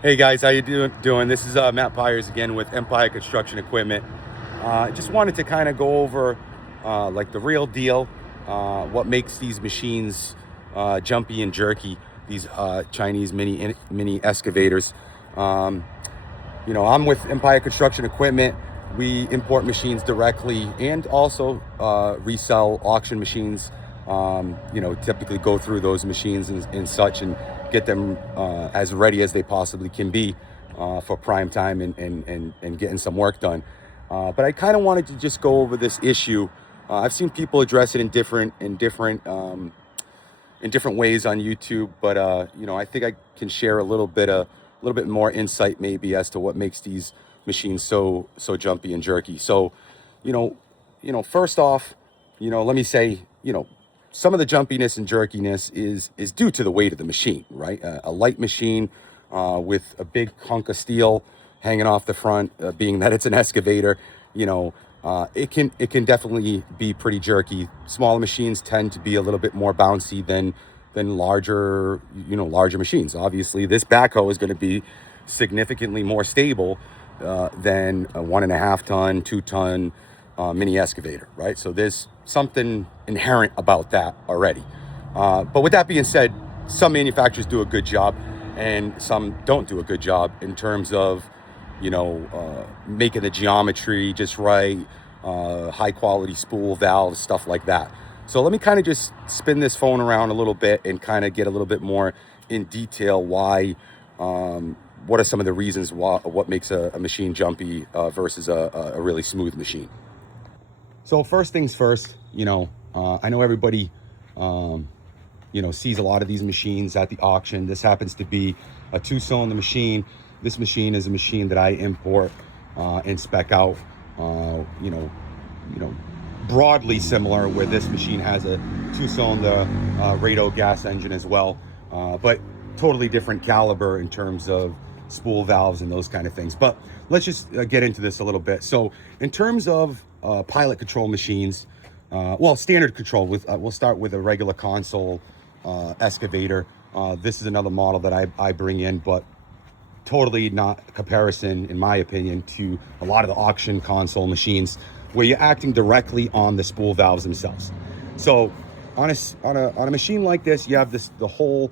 Hey guys, how you doing? This is Matt Pyers again with Empire Construction Equipment. Just wanted to kind of go over like the real deal, what makes these machines jumpy and jerky. These Chinese mini excavators. Um, I'm with Empire Construction Equipment. We import machines directly and also resell auction machines. Typically go through those machines and such and get them as ready as they possibly can be for prime time and getting some work done. But I kind of wanted to just go over this issue. I've seen people address it in different ways on YouTube, but I think I can share a little bit more insight maybe as to what makes these machines so jumpy and jerky. So, you know, first off, let me say, some of the jumpiness and jerkiness is due to the weight of the machine, right? A light machine with a big hunk of steel hanging off the front, being that it's an excavator, it can definitely be pretty jerky. Smaller machines tend to be a little bit more bouncy than larger machines. Obviously, this backhoe is going to be significantly more stable than a 1.5 ton, 2 ton mini excavator, right? So there's something inherent about that already. But with that being said, some manufacturers do a good job and some don't do a good job in terms of making the geometry just right, high quality spool valves, stuff like that. So let me kind of just spin this phone around a little bit and kind of get a little bit more in detail what are some of the reasons what makes a machine jumpy versus a really smooth machine. So first things first, I know everybody, sees a lot of these machines at the auction. This happens to be a 2-cylinder machine. This machine is a machine that I import and spec out. Uh, you know, Broadly similar, where this machine has a 2-cylinder Rado gas engine as well, but totally different caliber in terms of spool valves and those kind of things. But let's just get into this a little bit. So in terms of pilot control machines, standard control we'll start with a regular console excavator. This is another model that I bring in, but totally not a comparison, in my opinion, to a lot of the auction console machines where you're acting directly on the spool valves themselves. So on a machine like this, you have the whole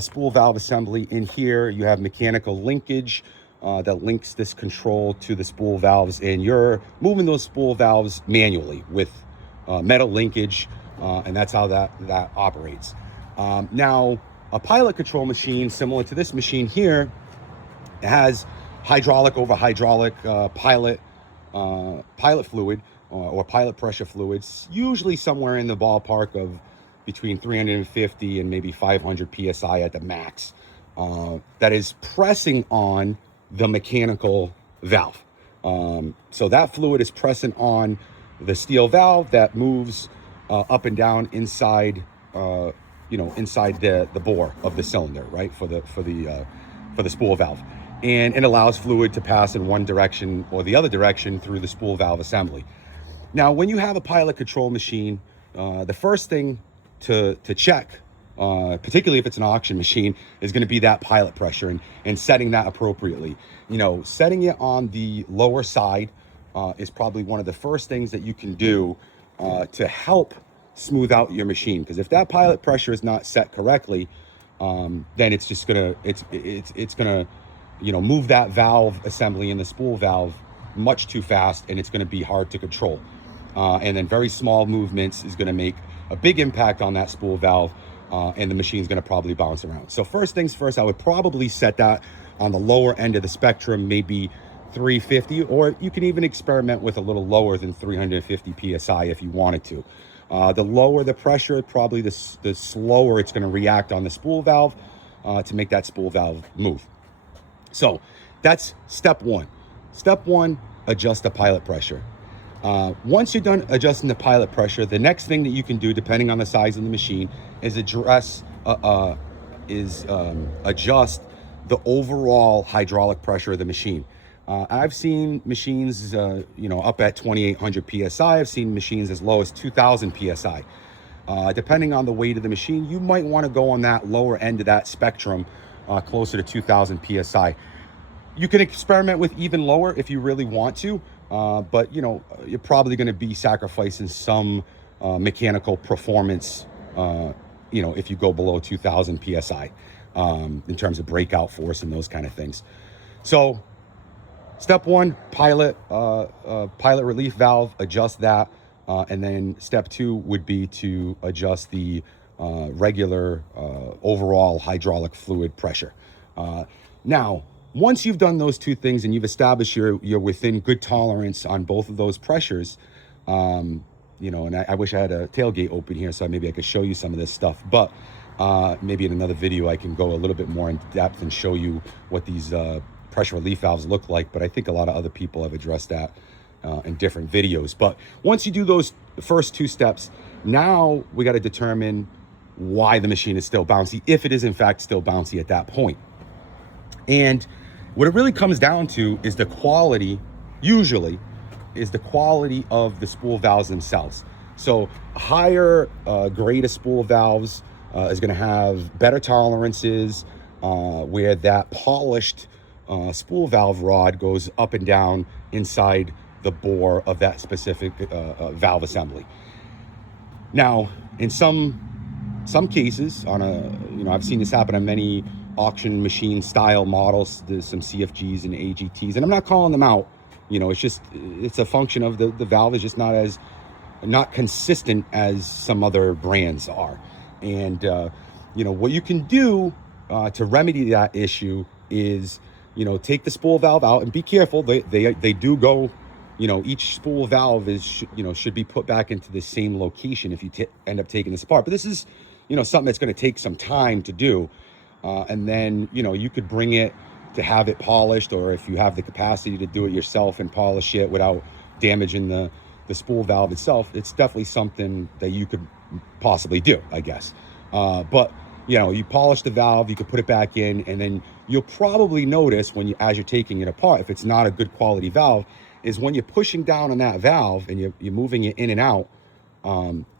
spool valve assembly in here. You have mechanical linkage that links this control to the spool valves, and you're moving those spool valves manually with metal linkage, and that's how that operates. Now, a pilot control machine similar to this machine here, it has hydraulic over hydraulic pilot fluid or pilot pressure fluids, usually somewhere in the ballpark of between 350 and maybe 500 psi at the max, that is pressing on the mechanical valve. So that fluid is pressing on the steel valve that moves up and down inside, inside the bore of the cylinder, right, for the spool valve, and it allows fluid to pass in one direction or the other direction through the spool valve assembly. Now, when you have a pilot control machine, the first thing to check, particularly if it's an auction machine, is going to be that pilot pressure and setting that appropriately. Setting it on the lower side is probably one of the first things that you can do to help smooth out your machine. Because if that pilot pressure is not set correctly, then it's just gonna it's gonna move that valve assembly in the spool valve much too fast, and it's going to be hard to control. And then very small movements is going to make a big impact on that spool valve, and the machine's going to probably bounce around. So first things first, I would probably set that on the lower end of the spectrum, maybe 350, or you can even experiment with a little lower than 350 psi if you wanted to. The lower the pressure, probably the slower it's going to react on the spool valve to make that spool valve move. So that's step one. Step one, adjust the pilot pressure. Once you're done adjusting the pilot pressure, the next thing that you can do, depending on the size of the machine, is adjust the overall hydraulic pressure of the machine. I've seen machines, up at 2,800 psi. I've seen machines as low as 2,000 psi. Depending on the weight of the machine, you might want to go on that lower end of that spectrum closer to 2000 psi. You can experiment with even lower if you really want to, but you know, you're probably going to be sacrificing some mechanical performance, you know, if you go below 2000 psi, in terms of breakout force and those kind of things. So step one, pilot relief valve, adjust that. And then step two would be to adjust the regular overall hydraulic fluid pressure. Now, once you've done those two things and you've established you're within good tolerance on both of those pressures, you know, and I wish I had a tailgate open here so maybe I could show you some of this stuff, but maybe in another video I can go a little bit more in depth and show you what these pressure relief valves look like. But I think a lot of other people have addressed that in different videos. But once you do those first two steps, now we got to determine why the machine is still bouncy, if it is in fact still bouncy at that point. And what it really comes down to is the quality, usually, is the quality of the spool valves themselves. So higher grade of spool valves is going to have better tolerances, where that polished spool valve rod goes up and down inside the bore of that specific valve assembly. Now, in some cases, on a, you know, I've seen this happen on many auction machine style models. There's some CFGs and AGTs, and I'm not calling them out. You know, it's a function of the valve is just not consistent as some other brands are. And you know, what you can do to remedy that issue is, you know, take the spool valve out and be careful. They do go, you know, each spool valve is, you know, should be put back into the same location if you end up taking this apart. But this is, you know, something that's going to take some time to do. And then, you know, you could bring it to have it polished, or if you have the capacity to do it yourself and polish it without damaging the spool valve itself, it's definitely something that you could possibly do, I guess. But, you know, you polish the valve, you could put it back in, and then you'll probably notice as you're taking it apart, if it's not a good quality valve, is when you're pushing down on that valve and you're moving it in and out,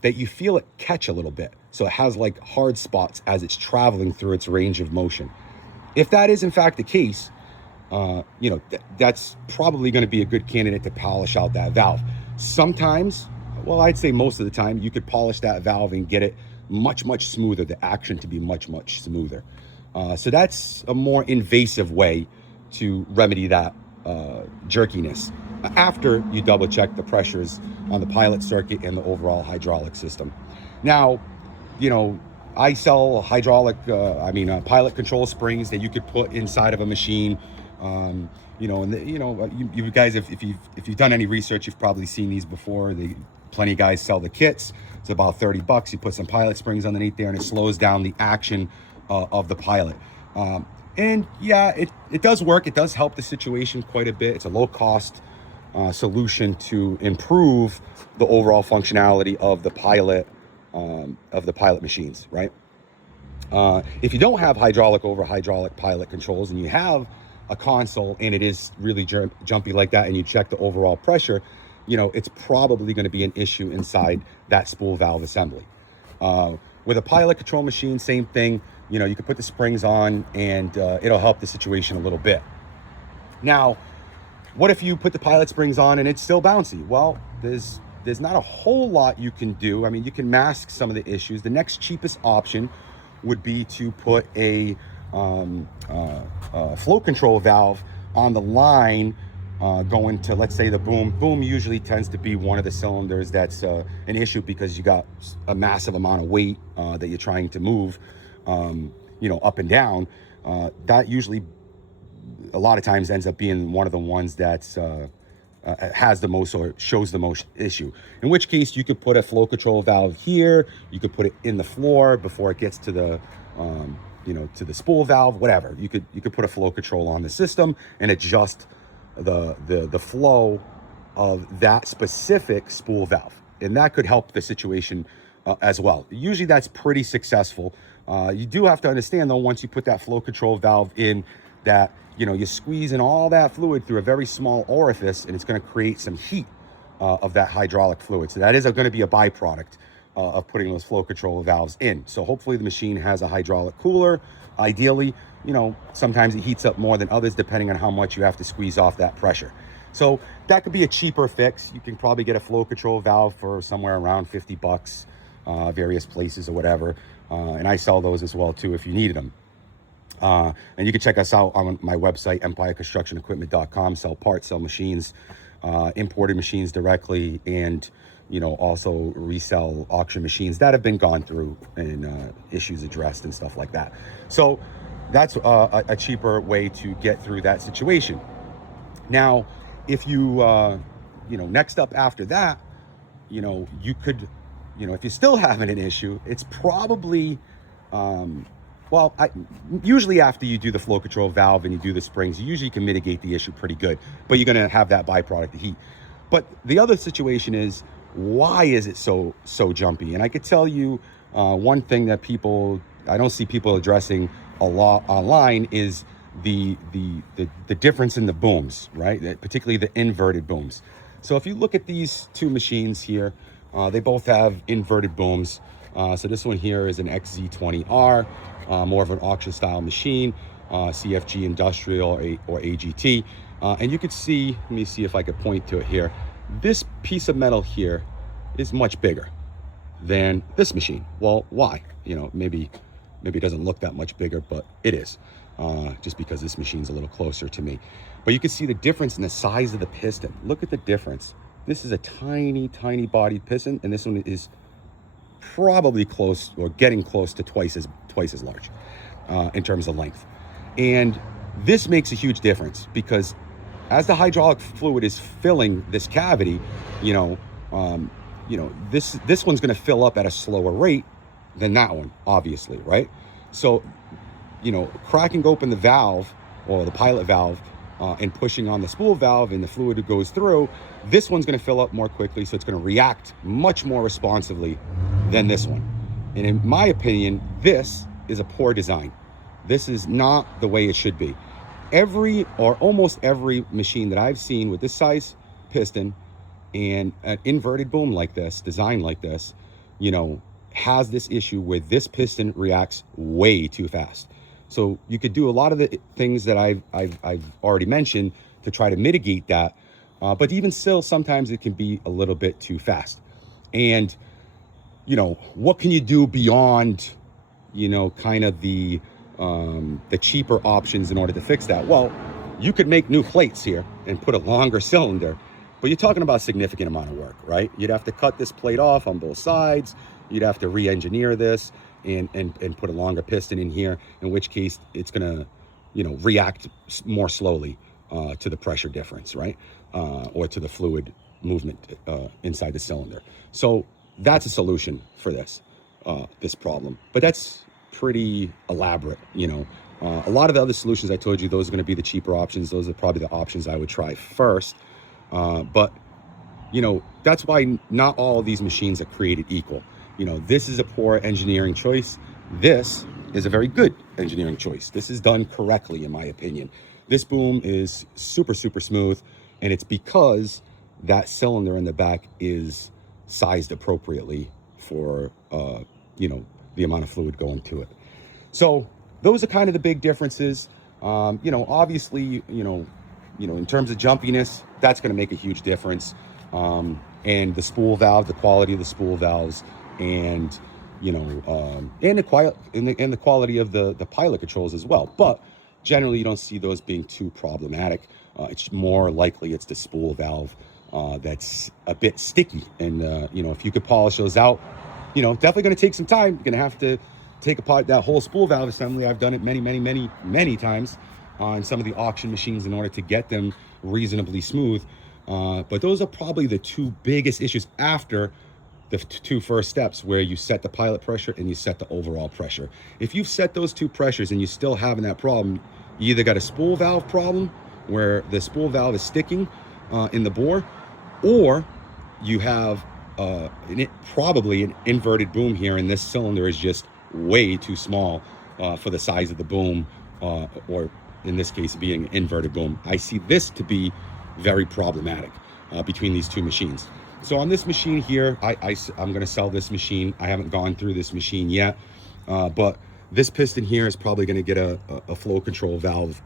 that you feel it catch a little bit. So it has like hard spots as it's traveling through its range of motion. If that is in fact the case, you know, that's probably going to be a good candidate to polish out that valve. Sometimes, well, I'd say most of the time, you could polish that valve and get it much smoother, the action to be much smoother. So that's a more invasive way to remedy that jerkiness, after you double check the pressures on the pilot circuit and the overall hydraulic system. Now, you know, I sell pilot control springs that you could put inside of a machine. You know, and you guys, if you've done any research, you've probably seen these before. Plenty of guys sell the kits. It's about $30. You put some pilot springs underneath there, and it slows down the action of the pilot. And yeah, it does work. It does help the situation quite a bit. It's a low cost solution to improve the overall functionality of the pilot machines, right? If you don't have hydraulic over hydraulic pilot controls, and you have a console and it is really jumpy like that, and you check the overall pressure, you know, it's probably going to be an issue inside that spool valve assembly. With a pilot control machine, same thing. You know, you can put the springs on and it'll help the situation a little bit. Now, what if you put the pilot springs on and it's still bouncy? Well, there's not a whole lot you can do. I mean, you can mask some of the issues. The next cheapest option would be to put a flow control valve on the line going to, let's say, the boom. Boom usually tends to be one of the cylinders that's an issue, because you got a massive amount of weight that you're trying to move, you know, up and down. That usually, a lot of times, ends up being one of the ones that's has the most, or shows the most issue. In which case, you could put a flow control valve here. You could put it in the floor before it gets to the you know, to the spool valve, whatever. You could put a flow control on the system and adjust the flow of that specific spool valve, and that could help the situation as well. Usually that's pretty successful. You do have to understand, though, once you put that flow control valve in, that, you know, you're squeezing all that fluid through a very small orifice, and it's going to create some heat of that hydraulic fluid. So that is going to be a byproduct of putting those flow control valves in. So hopefully the machine has a hydraulic cooler. Ideally, you know, sometimes it heats up more than others depending on how much you have to squeeze off that pressure. So that could be a cheaper fix. You can probably get a flow control valve for somewhere around 50 bucks, various places or whatever. And I sell those as well too if you needed them. And you can check us out on my website, empireconstructionequipment.com. Sell parts, sell machines, imported machines directly, and, you know, also resell auction machines that have been gone through and issues addressed and stuff like that. So that's a cheaper way to get through that situation. Now, if you, you know, next up after that, you know, you could, you know, if you're still having an issue, it's probably, well, usually after you do the flow control valve and you do the springs, you usually can mitigate the issue pretty good, but you're going to have that byproduct of heat. But the other situation is, why is it so jumpy? And I could tell you one thing that I don't see people addressing a lot online is the difference in the booms, right? Particularly the inverted booms. So if you look at these two machines here, they both have inverted booms. So this one here is an XZ20R, more of an auction style machine, CFG industrial or AGT. And you could see, let me see if I could point to it here. This piece of metal here is much bigger than this machine. Well, why? You know, maybe it doesn't look that much bigger, but it is, just because this machine's a little closer to me. But you can see the difference in the size of the piston. Look at the difference. This is a tiny bodied piston, and this one is probably close or getting close to twice as large in terms of length. And this makes a huge difference because as the hydraulic fluid is filling this cavity, you know, this one's going to fill up at a slower rate than that one, obviously, right? So, you know, cracking open the valve or the pilot valve and pushing on the spool valve and the fluid that goes through, this one's going to fill up more quickly, so it's going to react much more responsively than this one. And in my opinion, this is a poor design. This is not the way it should be. Every or almost every machine that I've seen with this size piston and an inverted boom like this, designed like this, you know, has this issue where this piston reacts way too fast. So you could do a lot of the things that I've already mentioned to try to mitigate that, but even still, sometimes it can be a little bit too fast. And you know, what can you do beyond, you know, kind of the cheaper options in order to fix that? Well, you could make new plates here and put a longer cylinder, but you're talking about a significant amount of work, right? You'd have to cut this plate off on both sides. You'd have to re-engineer this and put a longer piston in here, in which case it's gonna, you know, react more slowly to the pressure difference, right? Or to the fluid movement inside the cylinder. So that's a solution for this problem, but that's pretty elaborate, you know. A lot of the other solutions I told you, those are going to be the cheaper options. Those are probably the options I would try first. But you know, that's why not all of these machines are created equal. You know, this is a poor engineering choice. This is a very good engineering choice. This is done correctly, in my opinion. This boom is super smooth, and it's because that cylinder in the back is sized appropriately for you know, the amount of fluid going to it. So those are kind of the big differences. You know, obviously, you know, in terms of jumpiness, that's going to make a huge difference. And the spool valve, the quality of the spool valves, and you know, and the quality of the pilot controls as well. But generally, you don't see those being too problematic. It's more likely it's the spool valve that's a bit sticky, and you know, if you could polish those out, you know, definitely going to take some time. You're going to have to take apart that whole spool valve assembly. I've done it many times on some of the auction machines in order to get them reasonably smooth. But those are probably the two biggest issues after the two first steps, where you set the pilot pressure and you set the overall pressure. If you've set those two pressures and you're still having that problem, you either got a spool valve problem where the spool valve is sticking in the bore, or you have probably an inverted boom here, and this cylinder is just way too small for the size of the boom, or in this case being an inverted boom. I see this to be very problematic between these two machines. So on this machine here, I'm gonna sell this machine. I haven't gone through this machine yet, but this piston here is probably gonna get a flow control valve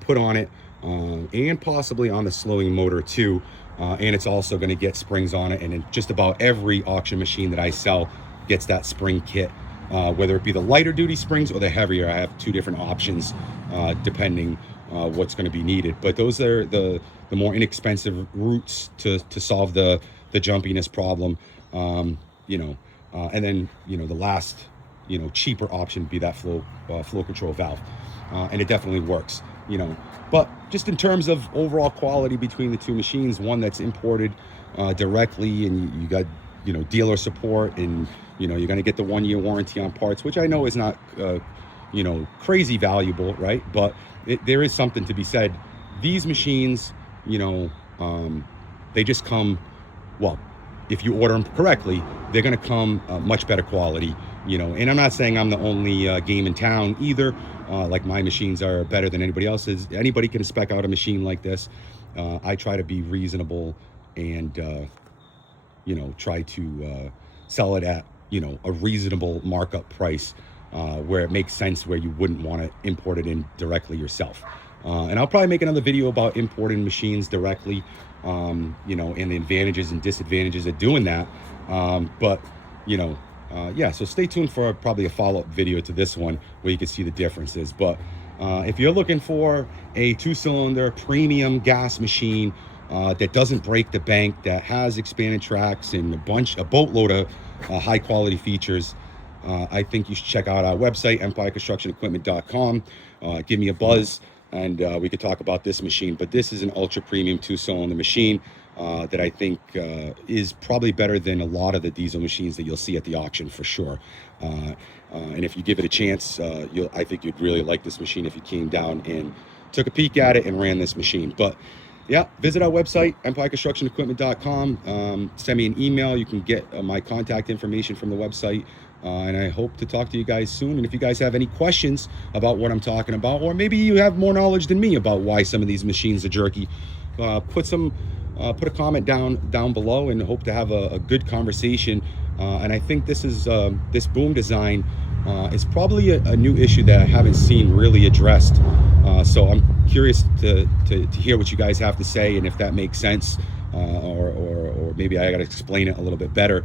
put on it, and possibly on the slowing motor too. And it's also gonna get springs on it, and in just about every auction machine that I sell gets that spring kit, whether it be the lighter duty springs or the heavier. I have two different options depending what's going to be needed, but those are the more inexpensive routes to solve the jumpiness problem. And then the last cheaper option would be that flow control valve, and it definitely works. But just in terms of overall quality between the two machines, one that's imported directly, and you got dealer support, and you're going to get the 1-year warranty on parts, which I know is not crazy valuable, right? But there is something to be said. These machines, they just come, well, if you order them correctly, they're going to come much better quality, and I'm not saying I'm the only game in town either. Like, my machines are better than anybody else's. Anybody can spec out a machine like this. I try to be reasonable and try to sell it at a reasonable markup price, where it makes sense, where you wouldn't want to import it in directly yourself. And I'll probably make another video about importing machines directly, and the advantages and disadvantages of doing that. Yeah, so stay tuned for probably a follow-up video to this one where you can see the differences. But if you're looking for a 2-cylinder premium gas machine that doesn't break the bank, that has expanded tracks and a boatload of high quality features, I think you should check out our website, empireconstructionequipment.com. Give me a buzz, and we could talk about this machine. But this is an ultra premium 2-cylinder machine that I think is probably better than a lot of the diesel machines that you'll see at the auction, for sure. And if you give it a chance, I think you'd really like this machine if you came down and took a peek at it and ran this machine. But yeah, visit our website, empireconstructionequipment.com. Send me an email. You can get my contact information from the website. And I hope to talk to you guys soon. And if you guys have any questions about what I'm talking about, or maybe you have more knowledge than me about why some of these machines are jerky, put a comment down below, and hope to have a good conversation. And I think this boom design is probably a new issue that I haven't seen really addressed. So I'm curious to hear what you guys have to say, and if that makes sense, or maybe I got to explain it a little bit better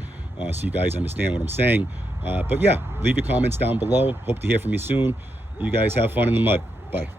so you guys understand what I'm saying. But yeah, leave your comments down below. Hope to hear from you soon. You guys have fun in the mud. Bye.